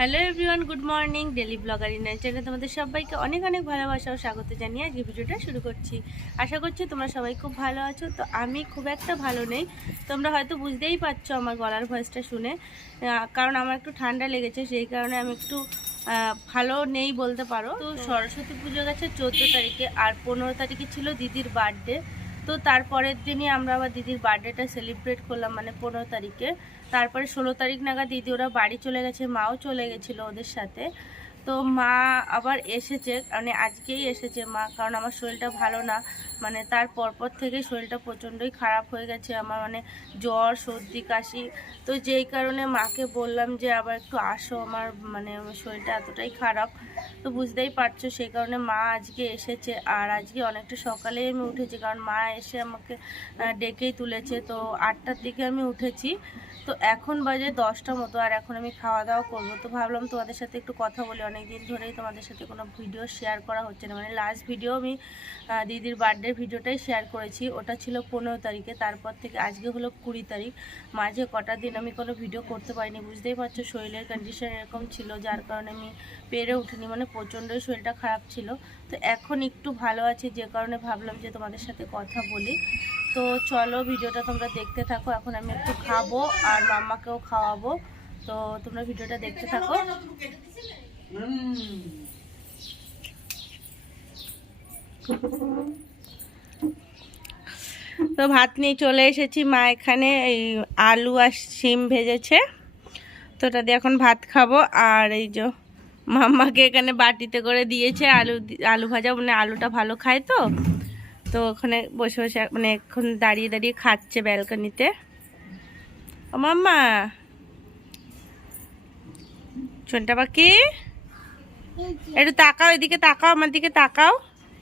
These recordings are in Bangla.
Hello everyone, good morning. Daily blogger in চ্যানেলে তোমাদের সবাইকে অনেক অনেক ভালোবাসা ও স্বাগত জানিয়ে আজকে ভিডিওটা শুরু করছি। আশা করছি তোমরা সবাই খুব ভালো আছো। তো আমি খুব একটা ভালো নেই, তোমরা হয়তো বুঝতেই পারছো আমার গলার ভয়েসটা শুনে, কারণ আমার একটু ঠান্ডা লেগেছে, সেই কারণে আমি একটু ভালো নেই বলতে পারো। তো সরস্বতী পুজো গেছে 14 তারিখে, আর 15 তারিখে ছিল দিদির বার্থডে। তো তারপরের দিনই আমরা আবার দিদির বার্থডেটা সেলিব্রেট করলাম, মানে 15 তারিখে। তারপরে 16 তারিখ নাগাদ দিদি ওরা বাড়ি চলে গেছে, মাও চলে গেছিলো ওদের সাথে। তো মা আবার এসেছে, মানে আজকেই এসেছে মা, কারণ আমার শরীরটা ভালো না। মানে তার পরপর থেকেই শরীরটা প্রচণ্ডই খারাপ হয়ে গেছে আমার, মানে জ্বর সর্দি কাশি। তো যেই কারণে মাকে বললাম যে আবার একটু আসো, আমার মানে আমার শরীরটা এতটাই খারাপ। তো বুঝতেই পারছো, সেই কারণে মা আজকে এসেছে। আর আজকে অনেকটা সকালেই আমি উঠেছি, কারণ মা এসে আমাকে ডেকেই তুলেছে। তো 8টার দিকে আমি উঠেছি। তো এখন বাজে 10টা মতো, আর এখন আমি খাওয়া দাওয়া করবো। তো ভাবলাম তোমাদের সাথে একটু কথা বলি, অনেক দিন ধরেই তোমাদের সাথে কোনো ভিডিও শেয়ার করা হচ্ছে না। মানে লাস্ট ভিডিও আমি দিদির বার্থডে ভিডিওটাই শেয়ার করেছি, ওটা ছিল 15 তারিখে। তারপর থেকে আজকে হলো 20 তারিখ, মাঝে কটা দিন আমি কোনো ভিডিও করতে পারিনি। বুঝতেই পারছো শরীরের কন্ডিশন এরকম ছিল, যার কারণে আমি পেরে উঠিনি, মানে প্রচণ্ডই শরীরটা খারাপ ছিল। তো এখন একটু ভালো আছি, যে কারণে ভাবলাম যে তোমাদের সাথে কথা বলি। তো চলো ভিডিওটা তোমরা দেখতে থাকো। এখন আমি একটু খাবো আর মাম্মাকেও খাওয়াবো, তো তোমরা ভিডিওটা দেখতে থাকো। তো ভাত নিয়ে চলে এসেছি, মা এখানে এই আলু আর শিম ভেজেছে, তো ওটা দিয়ে এখন ভাত খাবো। আর এই যে মাম্মাকে এখানে বাটিতে করে দিয়েছে আলু ভাজা, মানে আলুটা ভালো খায় তো। তো ওখানে বসে বসে মানে এখন দাঁড়িয়ে দাঁড়িয়ে খাচ্ছে ব্যালকনিতে। ও মাম্মা, ছোনটা পাখি একটু তাকাও, এদিকে তাকাও, আমার দিকে তাকাও,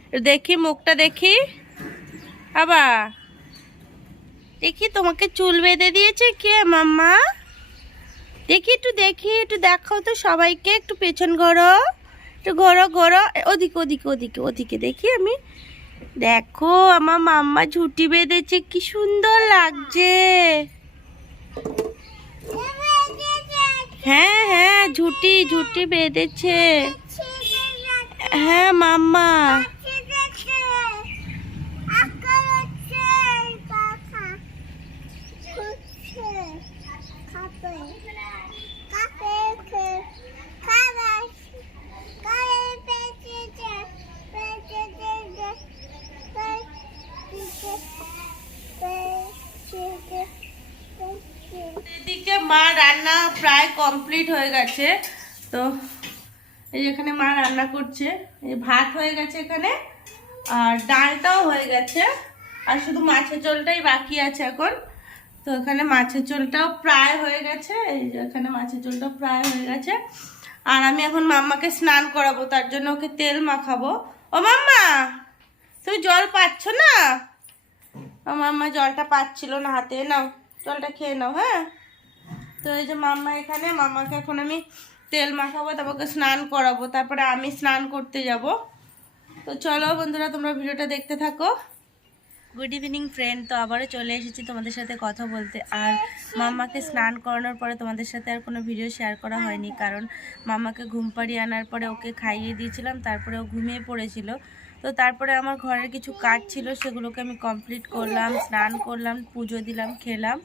একটু দেখি মুখটা দেখি। আবার দেখি তোমাকে চুল বেঁধে দিয়েছে কে মাম্মা? দেখি একটু, দেখি একটু দেখাও তো সবাইকে, একটু পেছন ঘোরো, একটু ঘোরো ঘোরো, ওদিকে ওদিকে ওদিকে ওদিকে দেখি আমি। দেখো আমার মাম্মা ঝুঁটি বেঁধেছে, কি সুন্দর লাগছে। হ্যাঁ হ্যাঁ, ঝুঁটি ঝুঁটি বেঁধেছে। হ্যাঁ মাম্মা। এদিকে মা রান্না প্রায় কমপ্লিট হয়ে গেছে। তো এই যেখানে মা রান্না করছে, এই ভাত হয়ে গেছে এখানে, আর ডালটাও হয়ে গেছে, আর শুধু মাছের ঝোলটাই বাকি আছে এখন। তো এখানে মাছের ঝোলটাও প্রায় হয়ে গেছে, এই যে এখানে মাছের ঝোলটাও প্রায় হয়ে গেছে। আর আমি এখন মাম্মাকে স্নান করাবো, তার জন্য ওকে তেল মাখাবো। ও মাম্মা, তুমি জল পাচ্ছ না? ও মাম্মা জলটা পাচ্ছিল না হাতে, নাও জলটা খেয়ে নাও। হ্যাঁ, তো এই যে মাম্মা এখানে, মাম্মাকে এখন আমি তেল মাখাবো, তারপরে স্নান করাবো, তারপরে আমি স্নান করতে যাব। তো চলো বন্ধুরা, তোমরা ভিডিওটা দেখতে থাকো। গুড ইভিনিং ফ্রেন্ড, তো আবারও চলে এসেছি তোমাদের সাথে কথা বলতে। আর মাম্মাকে স্নান করানোর পরে তোমাদের সাথে আর কোনো ভিডিও শেয়ার করা হয়নি, কারণ মাম্মাকে ঘুম পাড়িয়ে আনার পরে ওকে খাইয়ে দিয়েছিলাম, তারপরে ও ঘুমিয়ে পড়েছিল। তো তারপরে আমার ঘরের কিছু কাজ ছিল, সেগুলোকে আমি কমপ্লিট করলাম, স্নান করলাম, পুজো দিলাম, খেলাম।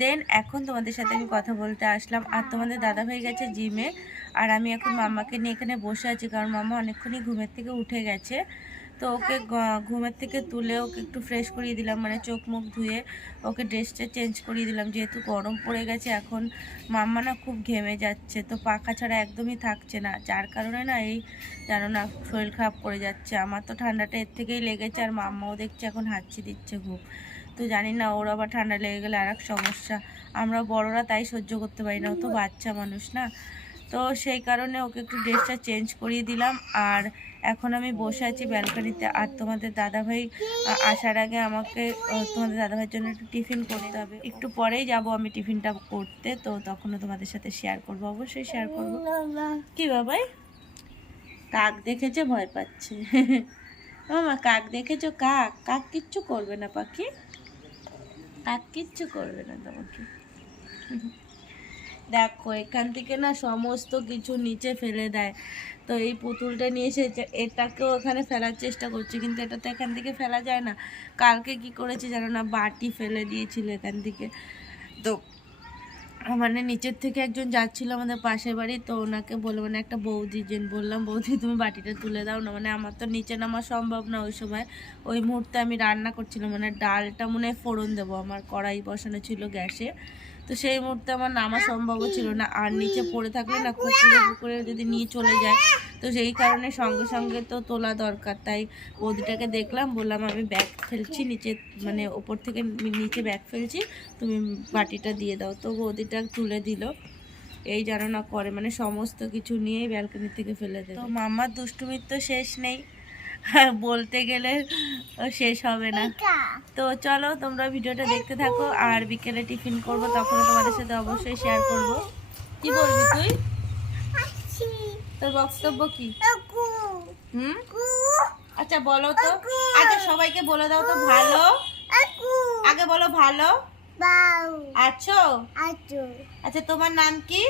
দেন এখন তোমাদের সাথে আমি কথা বলতে আসলাম। আর তোমাদের দাদাভাই গেছে জিমে, আর আমি এখন মাম্মাকে নিয়ে এখানে বসে আছি, কারণ মাম্মা অনেকক্ষণই ঘুমের থেকে উঠে গেছে। তো ওকে ঘুমের থেকে তুলে ওকে একটু ফ্রেশ করিয়ে দিলাম, মানে চোখ মুখ ধুয়ে ওকে ড্রেসটা চেঞ্জ করিয়ে দিলাম, যেহেতু গরম পড়ে গেছে এখন। মাম্মা না খুব ঘেমে যাচ্ছে, তো পাখা ছাড়া একদমই থাকছে না, যার কারণে না এই জানো না শরীর খারাপ করে যাচ্ছে। আমার তো ঠান্ডাটা এর থেকেই লেগেছে, আর মাম্মাও দেখছে এখন হাঁচি দিচ্ছে খুব। তো জানি না ওর আবার ঠান্ডা লেগে গেলে আর এক সমস্যা। আমরা বড়রা তাই সহ্য করতে পারি না, ও তো বাচ্চা মানুষ না। তো সেই কারণে ওকে একটু ড্রেসটা চেঞ্জ করিয়ে দিলাম। আর এখন আমি বসে আছি ব্যালকনিতে। আর তোমাদের দাদাভাই আসার আগে আমাকে তোমাদের দাদাভাইয়ের জন্য একটু টিফিন করতে হবে, একটু পরেই যাব আমি টিফিনটা করতে। তো তখনও তোমাদের সাথে শেয়ার করব, অবশ্যই শেয়ার করব। কি বাবাই, কাক দেখেছে ভয় পাচ্ছে। মামা কাক দেখেছো? কাক কাক কিচ্ছু করবে না পাখি, কাক কিচ্ছু করবে না তোমাকে। দেখো এখান থেকে না সমস্ত কিছু নিচে ফেলে দেয়। তো এই পুতুলটা নিয়ে এসে এটাকেও ওখানে ফেলার চেষ্টা করছে, কিন্তু এটা তো এখান থেকে ফেলা যায় না। কালকে কি করেছে জানো না, বাটি ফেলে দিয়েছিল এখান থেকে। তো মানে নিচের থেকে একজন যাচ্ছিল আমাদের পাশের বাড়ি, তো ওনাকে বলে, মানে একটা বৌদি, যে বললাম বৌদি তুমি বাটিটা তুলে দাও না, মানে আমার তো নিচে নামা সম্ভব না ওই সময়। ওই মুহূর্তে আমি রান্না করছিলাম, মানে ডালটা মনে হয় ফোড়ন দেবো, আমার কড়াই বসানো ছিল গ্যাসে। তো সেই মুহূর্তে আমার নামা সম্ভব ছিল না, আর নিচে পড়ে থাকলে না কুকুরে কুকুরে যদি নিয়ে চলে যায়, তো সেই কারণে সঙ্গে সঙ্গে তো তোলা দরকার। তাই বৌদিটাকে দেখলাম, বললাম আমি ব্যাগ ফেলছি নিচে, মানে ওপর থেকে নিচে ব্যাগ ফেলছি, তুমি বাটিটা দিয়ে দাও। তো বৌদিটা তুলে দিল। এই জানো না করে, মানে সমস্ত কিছু নিয়ে ব্যালকনি থেকে ফেলে দেয়। তো মামার দুষ্টুমির তো শেষ নেই, বলতে গেলে শেষ হবে না। তো চলো তোমরা ভিডিওটা দেখতে থাকো, আর বিকেলে টিফিন করব, তখন তোমাদের সাথে অবশ্যই শেয়ার করব। কি বলবি তুই? তোর বক্তব্য কি? আচ্ছা বলো তো, আচ্ছা সবাইকে বলে দাও তো ভালো, আগে বলো ভালো আছো। আচ্ছা তোমার নাম কি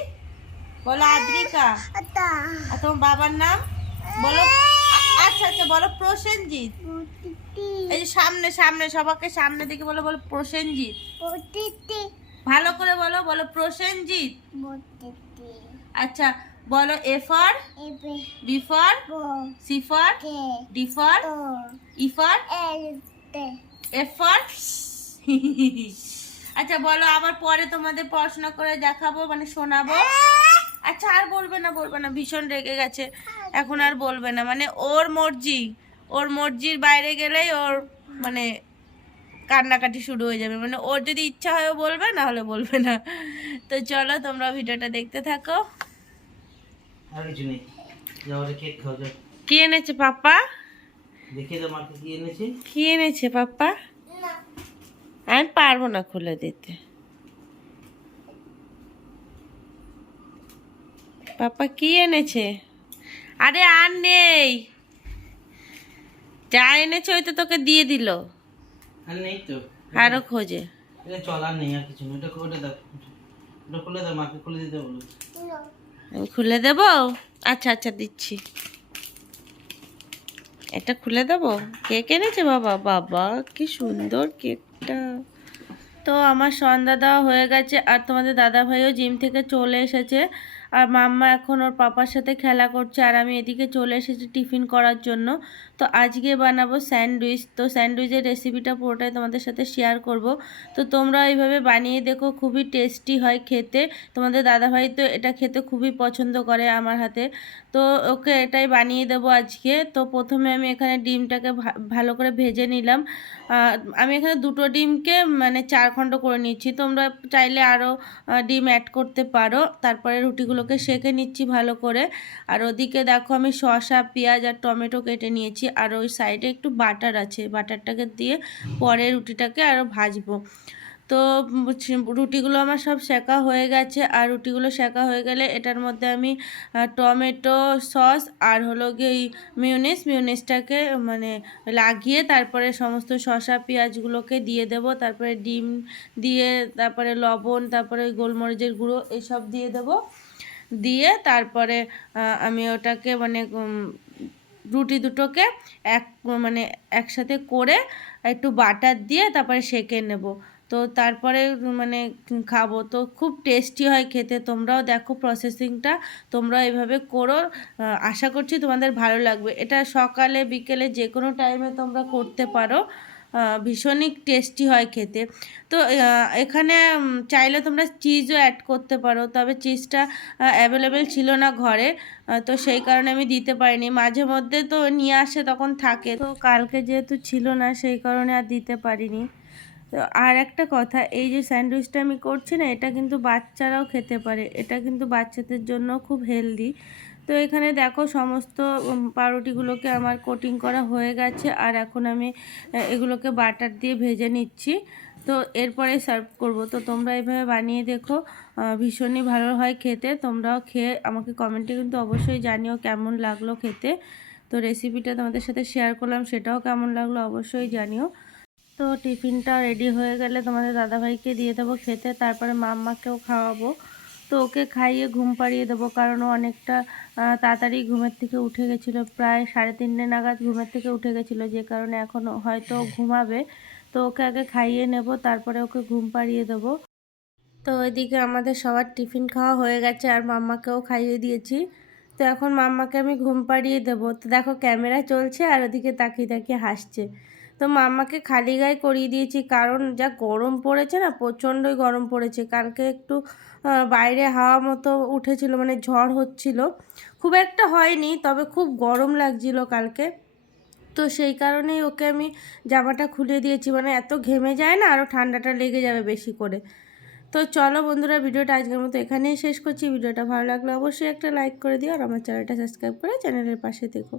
বলো? আদ্রিকা। আর তোমার বাবার নাম বলো? আচ্ছা আচ্ছা বলো প্রসেনজিৎ। এই যে সামনে সামনে সবাইকে সামনে দিকে বলো, বলো প্রসেনজিৎ। ভালো করে বলো, বলো প্রসেনজিৎ। আচ্ছা বলো A for B for C for D for E for F for. আচ্ছা বলো, আবার পরে তোমাদের পড়াশোনা করে দেখাবো, মানে শোনাবো। আচ্ছা আর বলবে না, বলবে না, ভীষণ রেগে গেছে, এখন আর বলবে না, মানে ওর মর্জি, ওর মর্জির বাইরে গেলেই ওর মানে কান্নাকাটি শুরু হয়ে যাবে, মানে ওর যদি ইচ্ছা হয় ও বলবে, না হলে বলবে না। তো চলো তোমরা ভিডিওটা দেখতে থাকো। আর কিছু নেই, যাও রে কেক খাও যাও। কি এনেছে পাপা? দেখিয়ে দাও মাকে কি এনেছে। কি এনেছে পাপা? আমি পারবো না খুলে দিতে। পাপা কি এনেছে? আরে আর নেই, যা এনেছে ওই তো তোকে দিয়ে দিল, আর নেই তো, আরো খোঁজে। এটা চল আর নেই, আর কিছু নেই। ওটা ওটা দাও, ওটা খুলে দাও, মাকে খুলে দিতে বলো। আমি খুলে দেবো? আচ্ছা আচ্ছা দিচ্ছি, এটা খুলে দেবো। কেক এনেছে বাবা, বাবা কি সুন্দর কেকটা। তো আমার সন্ধ্যা দেওয়া হয়ে গেছে, আর তোমাদের দাদা ভাইও জিম থেকে চলে এসেছে, আর মাম্মা এখন ওর পাপার সাথে খেলা করছে, আর আমি এদিকে চলে এসেছি টিফিন করার জন্য। তো আজকে বানাবো স্যান্ডউইচ। তো স্যান্ডউইচের রেসিপিটা পুরোটাই তোমাদের সাথে শেয়ার করব। তো তোমরা এইভাবে বানিয়ে দেখো, খুবই টেস্টি হয় খেতে। তোমাদের দাদা ভাই তো এটা খেতে খুবই পছন্দ করে আমার হাতে। তো ওকে এটাই বানিয়ে দেবো আজকে। তো প্রথমে আমি এখানে ডিমটাকে ভালো করে ভেজে নিলাম। আমি এখানে দুটো ডিমকে মানে 4 খণ্ড করে নিচ্ছি, তোমরা চাইলে আরও ডিম অ্যাড করতে পারো। তারপরে রুটিগুলোকে সেঁকে নিচ্ছি ভালো করে। আর ওদিকে দেখো আমি শসা, পেঁয়াজ আর টমেটো কেটে নিয়েছি, আর ওই সাইডে একটু বাটার আছে, বাটারটাকে দিয়ে পরে রুটিটাকে আরও ভাজবো। তো রুটিগুলো আমার সব সেঁকা হয়ে গেছে, আর রুটিগুলো সেঁকা হয়ে গেলে এটার মধ্যে আমি টমেটো সস আর হলো গিয়ে মিউনিসটাকে মানে লাগিয়ে তারপরে সমস্ত শসা পেঁয়াজগুলোকে দিয়ে দেব, তারপরে ডিম দিয়ে, তারপরে লবণ, তারপরে গোলমরিচের গুঁড়ো এইসব দিয়ে দেব। দিয়ে তারপরে আমি ওটাকে মানে রুটি দুটোকে এক মানে একসাথে করে একটু বাটার দিয়ে তারপরে সেঁকে নেব। তো তারপরে মানে খাবো। তো খুব টেস্টি হয় খেতে, তোমরাও দেখো প্রসেসিংটা, তোমরা এভাবে করো। আশা করছি তোমাদের ভালো লাগবে। এটা সকালে বিকেলে যে কোনো টাইমে তোমরা করতে পারো, ভীষণই টেস্টি হয় খেতে। তো এখানে চাইলে তোমরা চিজও অ্যাড করতে পারো, তবে চিজটা অ্যাভেলেবেল ছিল না ঘরে, তো সেই কারণে আমি দিতে পারিনি। মাঝে মধ্যে তো নিয়ে আসে, তখন থাকে, তো কালকে যেহেতু ছিল না সেই কারণে আর দিতে পারিনি। তো আর একটা কথা, এই যে স্যান্ডউইচটা আমি করছি না, এটা কিন্তু বাচ্চারাও খেতে পারে, এটা কিন্তু বাচ্চাদের জন্য খুব হেলদি। তো এখানে দেখো সমস্ত পাউরুটিগুলোকে আমার কোটিং করা হয়ে গেছে, আর এখন আমি এগুলোকে বাটার দিয়ে ভেজে নিচ্ছি। তো এরপরে সার্ভ করব। তো তোমরা এইভাবে বানিয়ে দেখো, ভীষণই ভালো হয় খেতে। তোমরাও খেয়ে আমাকে কমেন্টে কিন্তু অবশ্যই জানিও কেমন লাগলো খেতে। তো রেসিপিটা তোমাদের সাথে শেয়ার করলাম, সেটাও কেমন লাগলো অবশ্যই জানিও। তো টিফিনটা রেডি হয়ে গেলে তোমাদের দাদাভাইকে দিয়ে দেবো খেতে, তারপরে মাম্মাকেও খাওয়াবো। তো ওকে খাইয়ে ঘুম পাড়িয়ে দেবো, কারণ ও অনেকটা তাড়াতাড়ি ঘুমের থেকে উঠে গেছিলো, প্রায় 3:30 নাগাদ ঘুমের থেকে উঠে গেছিলো, যে কারণে এখন হয়তো ঘুমাবে। তো ওকে আগে খাইয়ে নেব, তারপরে ওকে ঘুম পাড়িয়ে দেবো। তো ওইদিকে আমাদের সবার টিফিন খাওয়া হয়ে গেছে আর মাম্মাকেও খাইয়ে দিয়েছি। তো এখন মাম্মাকে আমি ঘুম পাড়িয়ে দেবো। তো দেখো ক্যামেরা চলছে আর ওদিকে তাকিয়ে তাকিয়ে হাসছে। তো মাম্মাকে খালি গায়ে করিয়ে দিয়েছি, কারণ যা গরম পড়েছে না, প্রচণ্ডই গরম পড়েছে। কালকে একটু বাইরে হাওয়া মতো উঠেছিল, মানে ঝড় হচ্ছিল, খুব একটা হয়নি, তবে খুব গরম লাগছিল কালকে। তো সেই কারণেই ওকে আমি জামাটা খুলে দিয়েছি, মানে এত ঘেমে যায় না, আরও ঠান্ডাটা লেগে যাবে বেশি করে। তো চলো বন্ধুরা, ভিডিওটা আজকের মতো এখানেই শেষ করছি। ভিডিওটা ভালো লাগলে অবশ্যই একটা লাইক করে দিও আর আমার চ্যানেলটা সাবস্ক্রাইব করে চ্যানেলের পাশে থেকো।